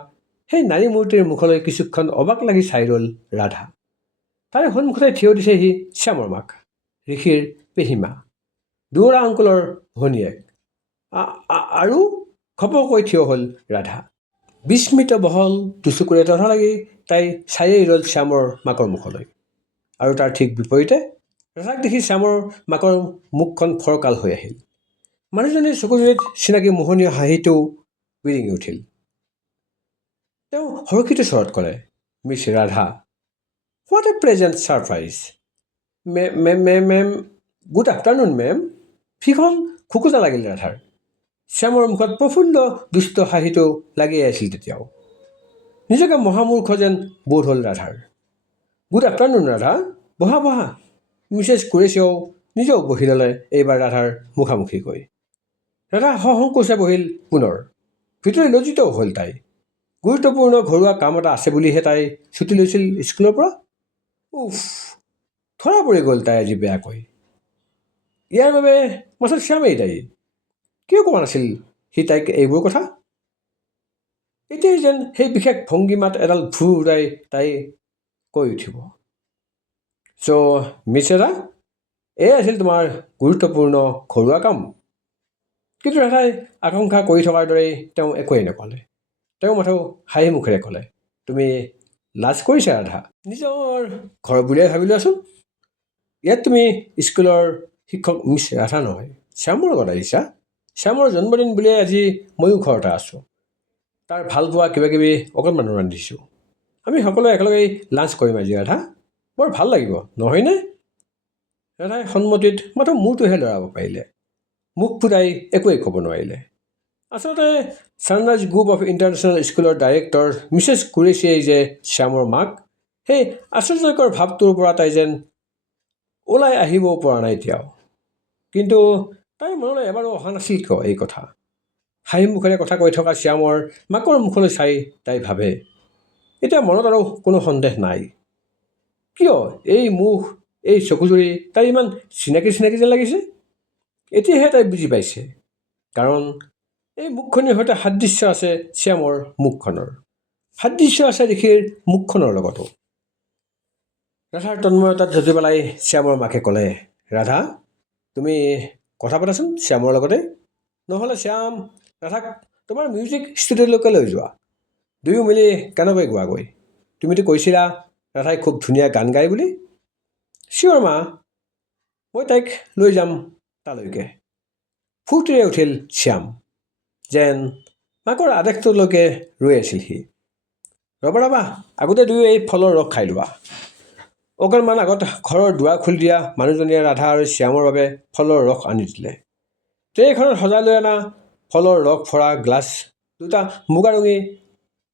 সেই নাৰী মূৰ্তিৰ মুখলৈ কিছুক্ষণ অবাক লাগি চাই ৰ'ল ৰাধা। তাইৰ সন্মুখতে থিয় দিছেহি শ্যামৰ মাক, ঋষিৰ পেহীমা, দুৱৰা আংকুলৰ ভনীয়েক। আৰু ঘপকৈ থিয় হ'ল ৰাধা। বিস্মিত বহল দুচকুৰে তথা লাগি তাই চায়েই ৰ'ল শ্যামৰ মাকৰ মুখলৈ। আৰু তাৰ ঠিক বিপৰীতে ৰাধাক দেখি শ্যামৰ মাকৰ মুখখন ফৰকাল হৈ আহিল। মানুহজনীৰ চকুজুৰিত চিনাকি মোহনীয় হাঁহিটো বিৰিঙি উঠিল। তেওঁ হৰ্ষিত স্বৰত ক'লে, miss Radha, what a pleasant surprise. Ma'am good afternoon ma'am. ভীষণ খুকুতা লাগিল ৰাধাৰ। শ্যামৰ মুখত প্ৰফুল্ল দুষ্ট হাঁহিটো লাগিয়ে আছিল তেতিয়াও। নিজকে মহামূৰ্খ যেন বোধ হ'ল ৰাধাৰ। গুড আফটাৰনুন ৰাধা, বহা বহা। মিছেছ কুৰেশ্বীয়েও নিজেও বহি ল'লে এইবাৰ ৰাধাৰ মুখামুখিকৈ। ৰাধা সসংকোচে বহিল পুনৰ। ভিতৰি লজ্জিতও হ'ল তাই। গুৰুত্বপূৰ্ণ ঘৰুৱা কাম এটা আছে বুলিহে তাই ছুটি লৈছিল স্কুলৰ পৰা। উফ, ধৰা পৰি গ'ল তাই আজি বেয়াকৈ। ইয়াৰ বাবে মাথোঁ শ্যামেই দায়ী। কিয় কোৱা নাছিল সি তাইক এইবোৰ কথা? এতিয়াই যেন সেই বিশেষ ভংগীমাত এডাল ভুৰ উৰাই তাই কৈ উঠিব, চ' মিছ ৰাধা, এয়ে আছিল তোমাৰ গুৰুত্বপূৰ্ণ ঘৰুৱা কাম। কিন্তু ৰাধাই আকাংক্ষা কৰি থকাৰ দৰেই তেওঁ একোৱেই নক'লে। তেওঁ মাথো হাঁহি মুখেৰে ক'লে, তুমি লাজ কৰিছা ৰাধা? নিজৰ ঘৰ বুলিয়ে ভাবি লোৱাচোন। ইয়াত তুমি স্কুলৰ শিক্ষক মিছ ৰাধা নহয়, শ্যামৰ লগত আহিছা। শ্যামৰ জন্মদিন বুলিয়ে আজি ময়ো ঘৰতে আছোঁ। তাৰ ভাল পোৱা কিবা কিবি অকণমান ৰান্ধিছোঁ। আমি সকলোৱে একেলগে লাঞ্চ কৰিম আজি ৰাধা, বৰ ভাল লাগিব নহয়নে? ৰাধাই সন্মতিত মাথো মূৰটোহে লৰাব পাৰিলে, মুখ ফুটাই একোৱেই ক'ব নোৱাৰিলে। আচলতে ছানৰাইজ গ্ৰুপ অফ ইণ্টাৰনেশ্যনেল স্কুলৰ ডাইৰেক্টৰ মিছেছ কুৰেশ্বীয়ে যে শ্যামৰ মাক, সেই আশ্চৰ্যকৰ ভাৱটোৰ পৰা তাই যেন ওলাই আহিবও পৰা নাই এতিয়াও। কিন্তু তাইৰ মনলৈ এবাৰো অহা নাছিল কিয় এই কথা? হাঁহি মুখেৰে কথা কৈ থকা শ্যামৰ মাকৰ মুখলৈ চাই তাই ভাবে, এতিয়া মনত আৰু কোনো সন্দেহ নাই। কিয় এই মুখ, এই চকুজুৰি তাই ইমান চিনাকি চিনাকি যেন লাগিছে? এতিয়াহে তাই বুজি পাইছে, কাৰণ এই মুখখনিৰ সৈতে সাদৃশ্য আছে শ্যামৰ মুখখনৰ, সাদৃশ্য আছে ঋষিৰ মুখখনৰ লগতো। ৰাধাৰ তন্ময়তাত যতি পেলাই শ্যামৰ মাকে ক'লে, ৰাধা তুমি কথা পাতাচোন শ্যামৰ লগতে, নহ'লে শ্যাম ৰাধাক তোমাৰ মিউজিক ষ্টুডিঅ'লৈকে লৈ যোৱা, দুয়ো মিলি কেনেকৈ গোৱাগৈ। তুমিতো কৈছিলা ৰাধাই খুব ধুনীয়া গান গায় বুলি। চিঞৰ মা, মই তাইক লৈ যাম তালৈকে, ফূৰ্তিৰে উঠিল শ্যাম, যেন মাকৰ আদেশটোলৈকে ৰৈ আছিল সি। ৰবা ৰবা, আগতে দুয়ো এই ফলৰ ৰস খাই লোৱা। অকণমান আগত ঘৰৰ দুৱাৰ খুলি দিয়া মানুহজনীয়ে ৰাধা আৰু শ্যামৰ বাবে ফলৰ ৰস আনি দিলে। ট্ৰেখনত সজাই লৈ অনা ফলৰ ৰস ভৰা গ্লাছ দুটা মুগা ৰঙী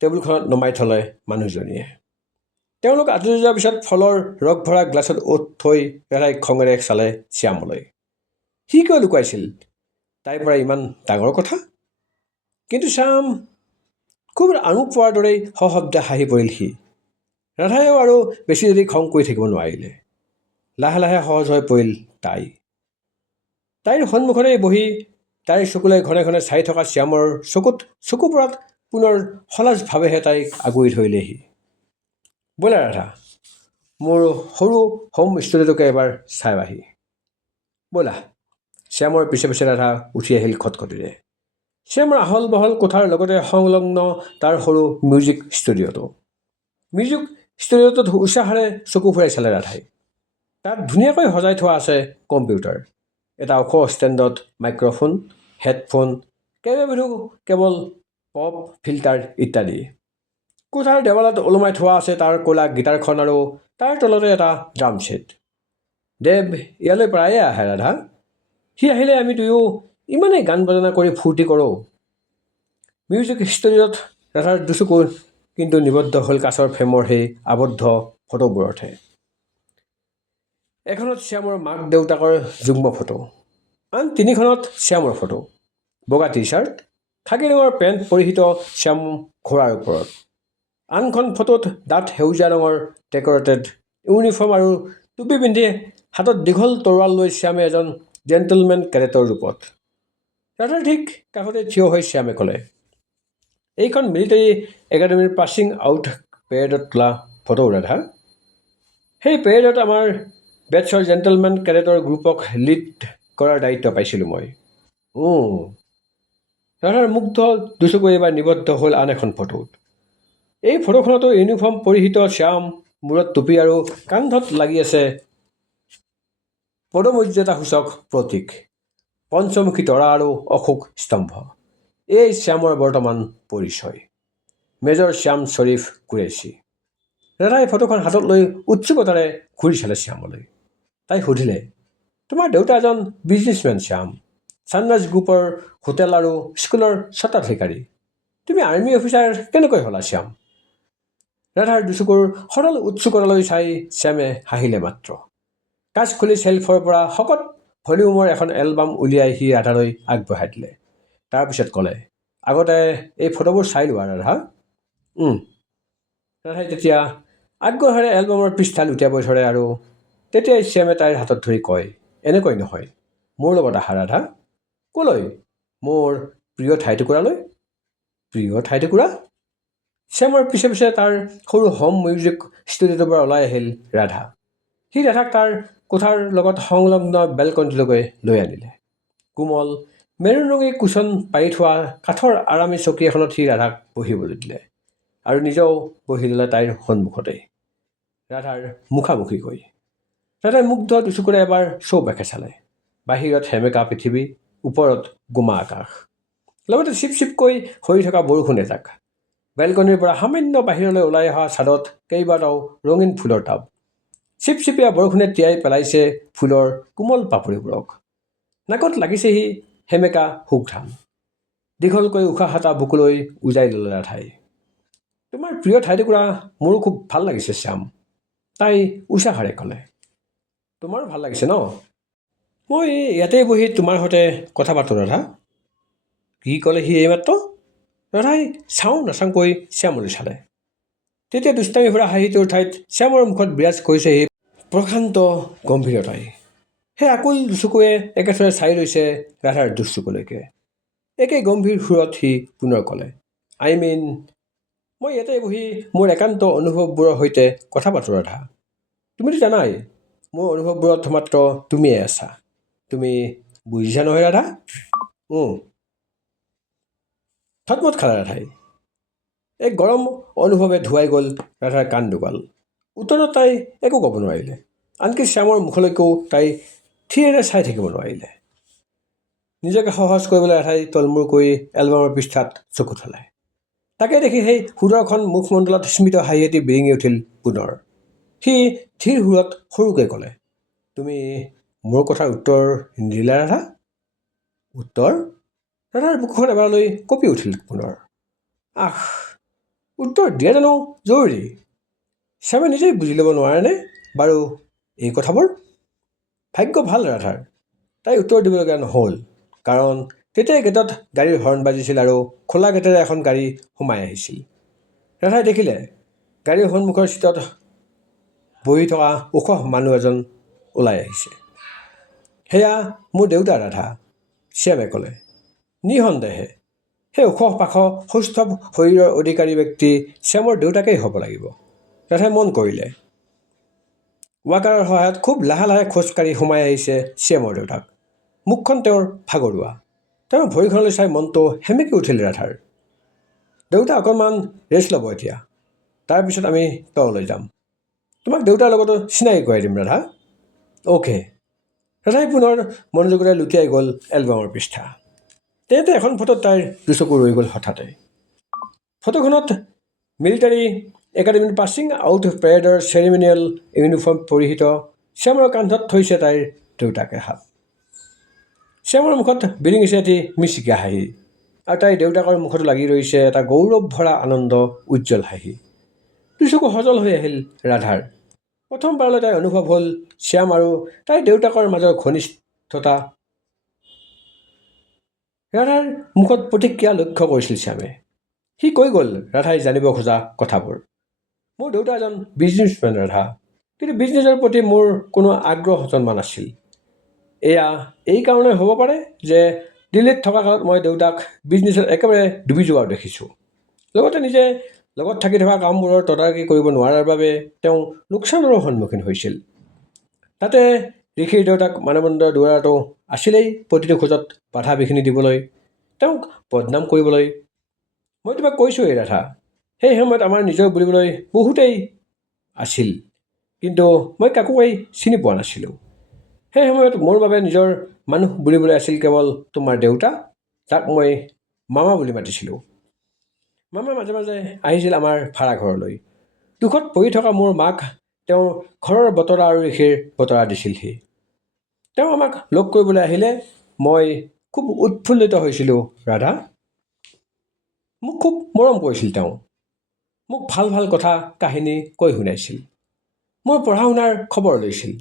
টেবুলখনত নমাই থলে মানুহজনীয়ে। তেওঁলোক আঁতৰি যোৱাৰ পিছত ফলৰ ৰস ভৰা গ্লাছত ওত থৈ ৰাধাই খঙেৰে চালে শ্যামলৈ। সি কিয় লুকুৱাইছিল তাইৰ পৰা ইমান ডাঙৰ কথা? কিন্তু শ্যাম খুব আমোদ পোৱাৰ দৰেই সশব্দে হাঁহি পৰিল সি। ৰাধাইও আৰু বেছি দেৰি খং কৰি থাকিব নোৱাৰিলে। লাহে লাহে সহজ হৈ পৰিল তাই। তাইৰ সন্মুখতে বহি তাইৰ চকুলৈ ঘনে ঘনে চাই থকা শ্যামৰ চকুত চকু পৰাত পুনৰ সলাজ ভাৱেহে তাইক আগুৰি ধৰিলেহি। ব'লা ৰাধা, মোৰ সৰু হোম ষ্টুডিঅ'টোকে এবাৰ চাই আহি। ব'লা। শ্যামৰ পিছে পিছে ৰাধা উঠি আহিল খটখটিৰে। শ্যামৰ আহল বহল কোঠাৰ লগতে সংলগ্ন তাৰ সৰু মিউজিক ষ্টুডিঅ'টো। মিউজিক ষ্টুডিঅ'টোত উৎসাহেৰে চকু ফুৰাই চালে ৰাধাই। তাত ধুনীয়াকৈ সজাই থোৱা আছে কম্পিউটাৰ, এটা ওখ ষ্টেণ্ডত মাইক্ৰফোন, হেডফোন, কেইবাবিধো কেবল, পপ ফিল্টাৰ ইত্যাদি। কোঠাৰ দেৱালত ওলমাই থোৱা আছে তাৰ ক'লা গীটাৰখন আৰু তাৰ তলতে এটা ড্ৰাম ছেট। দেৱ ইয়ালৈ প্ৰায়ে আহে ৰাধা, সি আহিলে আমি দুয়ো ইমানেই গান বাজনা কৰি ফূৰ্তি কৰোঁ। মিউজিক ষ্টুডিঅ'ত ৰাধাৰ দুচকু কিন্তু নিবদ্ধ হ'ল কাছৰ ফ্ৰেমৰ সেই আবদ্ধ ফটোবোৰতহে। এখনত শ্যামৰ মাক দেউতাকৰ যুগ্ম ফটো, আন তিনিখনত শ্যামৰ ফটো। বগা টি চাৰ্ট, খাকী ৰঙৰ পেণ্ট পৰিহিত শ্যাম ঘোঁৰাৰ ওপৰত। আনখন ফটোত ডাঠ সেউজীয়া ৰঙৰ ডেকৰেটেড ইউনিফৰ্ম আৰু টুপি পিন্ধি হাতত দীঘল তৰোৱাল লৈ শ্যামে এজন জেণ্টলমেন কেডেটৰ ৰূপত। ৰাধাৰ ঠিক কাষতে থিয় হৈ শ্যামে ক'লে, এইখন মিলিটাৰী একাডেমীৰ পাছিং আউট পেৰেডত তোলা ফটো ৰাধা। সেই পেৰেডত আমাৰ বেটছৰ জেণ্টলমেন কেডেটৰ গ্ৰুপক লিড কৰাৰ দায়িত্ব পাইছিলোঁ মই। ৰাধাৰ মুগ্ধ দুচকু এইবাৰ নিবদ্ধ হ'ল আন এখন ফটোত। এই ফটোখনতো ইউনিফৰ্ম পৰিহিত শ্যাম, মূৰত টুপি আৰু কান্ধত লাগি আছে পদমৰ্যাদাসূচক প্ৰতীক, পঞ্চমুখী তৰা আৰু অশোক স্তম্ভ। এই শ্যামৰ বৰ্তমান পৰিচয়, মেজৰ শ্যাম শ্বৰীফ কুৰেশ্বী। ৰাধাই ফটোখন হাতত লৈ উৎসুকতাৰে ঘূৰি চালে শ্যামলৈ। তাই সুধিলে, তোমাৰ দেউতা এজন বিজনেছমেন শ্যাম, ছানৰাইজ গ্ৰুপৰ হোটেল আৰু স্কুলৰ স্বত্বাধিকাৰী। তুমি আৰ্মি অফিচাৰ কেনেকৈ হ'লা শ্যাম? ৰাধাৰ দুচকুৰ সৰল উৎসুকতালৈ চাই শ্যামে হাঁহিলে মাত্ৰ। কাঁচ খুলি চেল্ফৰ পৰা শকত ভলিউমৰ এখন এলবাম উলিয়াই সি ৰাধালৈ আগবঢ়াই দিলে। তাৰপিছত ক'লে, আগতে এই ফটোবোৰ চাই লোৱা ৰাধা। ৰাধাই তেতিয়া আগ্ৰহেৰে এলবামৰ পৃষ্ঠা লুটিয়াব ধৰে আৰু তেতিয়াই শ্যামে তাইৰ হাতত ধৰি কয়, এনেকৈ নহয়, মোৰ লগত আহা ৰাধা। ক'লৈ? মোৰ প্ৰিয় ঠাইটুকুৰালৈ। প্ৰিয় ঠাইটুকুৰা? শ্যামৰ পিছে পিছে তাৰ সৰু হোম মিউজিক ষ্টুডিঅ'টোৰ পৰা ওলাই আহিল ৰাধা। সি ৰাধাক তাৰ কোঠাৰ লগত সংলগ্ন বেলকনিটোলৈকে লৈ আনিলে। কোমল মেৰুণ ৰঙী কুচন পাৰি থোৱা কাঠৰ আৰামী চকী এখনত সি ৰাধাক বহিবলৈ দিলে আৰু নিজেও বহি ল'লে তাইৰ সন্মুখতেই ৰাধাৰ মুখামুখিকৈ। ৰাধাই মুগ্ধ দুচকুৰে এবাৰ চৌপাশে চালে। বাহিৰত সেমেকা পৃথিৱী, ওপৰত গোমা আকাশ, লগতে চিপ চিপকৈ সৰি থকা বৰষুণ এজাক। বেলকনিৰ পৰা সামান্য বাহিৰলৈ ওলাই অহা ছাদত কেইবাটাও ৰঙীন ফুলৰ টাব। চিপচিপীয়া বৰষুণে তিয়াই পেলাইছে ফুলৰ কোমল পাপৰিবোৰক। নাকত লাগিছেহি সেমেকা সুঘ্ৰাণ। দীঘলকৈ উশাহ এটা বুকুলৈ উজাই ল'লে ৰাধাই। তোমাৰ প্ৰিয় ঠাইটুকুৰা মোৰো খুব ভাল লাগিছে শ্যাম, তাই উচাহাৰে ক'লে। তোমাৰো ভাল লাগিছে ন? মই ইয়াতে বহি তোমাৰ সৈতে কথা পাতোঁ ৰাধা। কি ক'লে সি এইমাত্ৰ? ৰাধাই চাওঁ নাচাওঁকৈ শ্যামলৈ চালে। তেতিয়া দুষ্টামি ভৰা হাঁহিটোৰ ঠাইত শ্যামৰ মুখত বিৰাজ কৰিছে সি প্ৰশান্ত গম্ভীৰতাই। সেই আকুল দুচকুৱে একেথৰে চাই লৈছে ৰাধাৰ দুচকুলৈকে। একে গম্ভীৰ সুৰত সি পুনৰ ক'লে, মই ইয়াতে বহি মোৰ একান্ত অনুভৱবোৰৰ সৈতে কথা পাতোঁ ৰাধা। তুমিতো জানাই মোৰ অনুভৱবোৰত মাত্ৰ তুমিয়ে আছা। তুমি বুজিছা নহয় ৰাধা? থতমত খালে ৰাধাই। এক গৰম অনুভৱে ধুৱাই গ'ল ৰাধাৰ কাণ দুগাল। উত্তৰত তাই একো ক'ব নোৱাৰিলে। আনকি শ্যামৰ মুখলৈকেও তাই থিৰেৰে চাই থাকিব নোৱাৰিলে। নিজকে সহজ কৰিবলৈ ৰাধাই তলমূৰকৈ এলবামৰ পৃষ্ঠাত চকু থলায়। তাকে দেখি সেই সুদৰ্শন মুখমণ্ডলত স্মিত হাঁহি এটি বিৰিঙি উঠিল পুনৰ। সি ধীৰ সুৰত সৰুকৈ ক'লে, তুমি মোৰ কথাৰ উত্তৰ নিদিলা ৰাধা? উত্তৰ? ৰাধাৰ বুকুখন এবাৰলৈ কঁপি উঠিল পুনৰ। উত্তৰ দিয়া জানো জৰুৰী? শ্যামে নিজেই বুজি ল'ব নোৱাৰেনে বাৰু এই কথাবোৰ? ভাগ্য ভাল ৰাধাৰ, তাই উত্তৰ দিবলগীয়া নহ'ল। কাৰণ তেতিয়াই গেটত গাড়ীৰ হৰ্ণ বাজিছিল আৰু খোলা গেটেৰে এখন গাড়ী সোমাই আহিছিল। ৰাধাই দেখিলে গাড়ীৰ সন্মুখৰ চিটত বহি থকা ওখ মানুহ এজন ওলাই আহিছে। সেয়া মোৰ দেউতা ৰাধা, শ্যামে ক'লে। নিঃসন্দেহে সেই ওখ পাখ সৌষ্ঠৱ শৰীৰৰ অধিকাৰী ব্যক্তি শ্যামৰ দেউতাকেই হ'ব লাগিব। ৰাধাই মন কৰিলে। ৱাকাৰৰ সহায়ত খুব লাহে লাহে খোজকাঢ়ি সোমাই আহিছে শ্যামৰ দেউতাক। মুখখন তেওঁৰ ভাগৰুৱা। তেওঁৰ ভৰিখনলৈ চাই মনটো সেমেকি উঠিল ৰাধাৰ। দেউতা অকণমান ৰেষ্ট ল'ব এতিয়া, তাৰপিছত আমি তললৈ যাম। তোমাক দেউতাৰ লগতো চিনাকি কৰাই দিম ৰাধা। অ'কে। ৰাধাই পুনৰ মনোযোগেৰে লুটিয়াই গ'ল এলবামৰ পৃষ্ঠা। তেন্তে এখন ফটোত তাইৰ দুচকু ৰৈ গ'ল হঠাতে। ফটোখনত মিলিটাৰী একাডেমীৰ পাছিং আউট পেৰেডৰ চেৰিমনিয়েল ইউনিফৰ্ম পৰিহিত শ্যামৰ কান্ধত থৈছে তাইৰ দেউতাকে হাত। শ্যামৰ মুখত বিৰিঙিছে এটি মিচিকীয়া হাঁহি, আৰু তাইৰ দেউতাকৰ মুখতো লাগি ৰৈছে এটা গৌৰৱ ভৰা আনন্দ উজ্জ্বল হাঁহি। দুচকু সজল হৈ আহিল ৰাধাৰ। প্ৰথমবাৰলৈ তাইৰ অনুভৱ হ'ল শ্যাম আৰু তাইৰ দেউতাকৰ মাজৰ ঘনিষ্ঠতা। ৰাধাৰ মুখত প্ৰতিক্ৰিয়া লক্ষ্য কৰিছিল শ্যামে। সি কৈ গ'ল ৰাধাই জানিব খোজা কথাবোৰ। মোৰ দেউতা এজন বিজনেছমেন ৰাধা, কিন্তু বিজনেছৰ প্ৰতি মোৰ কোনো আগ্ৰহ জন্মা নাছিল। এয়া এই কাৰণে হ'ব পাৰে যে দিল্লীত থকা কালত মই দেউতাক বিজনেছত একেবাৰে ডুবি যোৱা দেখিছোঁ। লগতে নিজে লগত থাকি থকা কামবোৰৰ তদাৰকি কৰিব নোৱাৰাৰ বাবে তেওঁ লোকচানৰো সন্মুখীন হৈছিল। তাতে ঋষিৰ দেউতাক মানৱেন্দ্ৰ দুৱৰাটো আছিলেই প্ৰতিটো খোজত বাধা বিঘিনি দিবলৈ, তেওঁক বদনাম কৰিবলৈ। মই তোমাক কৈছোঁৱেই ৰাধা, সেই সময়ত আমাৰ নিজৰ বুলিবলৈ বহুতেই আছিল, কিন্তু মই কাকোৱেই চিনি পোৱা নাছিলোঁ। সেই সময়ত মোৰ বাবে নিজৰ মানুহ বুলিবলৈ আছিল কেৱল তোমাৰ দেউতা, যাক মই মামা বুলি মাতিছিলোঁ। মামা মাজে মাজে আহিছিল আমাৰ ভাড়াঘৰলৈ। দুখত পৰি থকা মোৰ মাক তেওঁৰ ঘৰৰ বতৰা আৰু ঋষিৰ বতৰা দিছিলহি। তেওঁ আমাক লগ কৰিবলৈ আহিলে মই খুব উৎফুল্লিত হৈছিলোঁ ৰাধা। মোক খুব মৰম কৰিছিল তেওঁ। মোক ভাল ভাল কথা কাহিনী কৈ শুনাইছিল। মোৰ পঢ়া শুনাৰ খবৰ লৈছিল।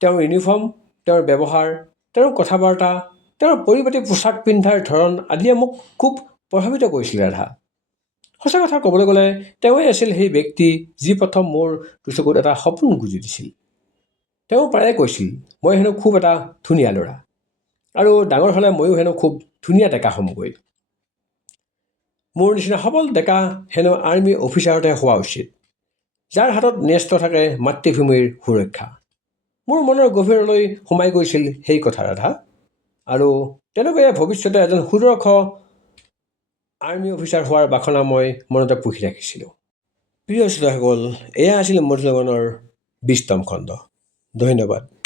তেওঁৰ ইউনিফৰ্ম, তেওঁৰ ব্যৱহাৰ, তেওঁৰ কথা বাৰ্তা, তেওঁৰ পৰিপাটি পোছাক পিন্ধাৰ ধৰণ আদিয়ে মোক খুব প্ৰভাৱিত কৰিছিল ৰাধা। সঁচা কথা ক'বলৈ গ'লে তেওঁৱেই আছিল সেই ব্যক্তি যি প্ৰথম মোৰ দুচকুত এটা সপোন গুজি দিছিল। তেওঁ প্ৰায়ে কৈছিল মই হেনো খুব এটা ধুনীয়া ল'ৰা, আৰু ডাঙৰ হ'লে ময়ো হেনো খুব ধুনীয়া ডেকা হ'মগৈ। মোৰ নিচিনা সবল ডেকা হেনো আৰ্মি অফিচাৰতহে হোৱা উচিত, যাৰ হাতত ন্যস্ত থাকে মাতৃভূমিৰ সুৰক্ষা। মোৰ মনৰ গভীৰলৈ সোমাই গৈছিল সেই কথা ৰাধা, আৰু তেওঁলোকে ভৱিষ্যতে এজন সুদক্ষ আৰ্মি অফিচাৰ হোৱাৰ বাসনা মই মনতে পুহি ৰাখিছিলোঁ। প্ৰিয় শ্ৰোতাসকল, এয়া আছিল মধুৰ লগনৰ 20তম খণ্ড। ধন্যবাদ।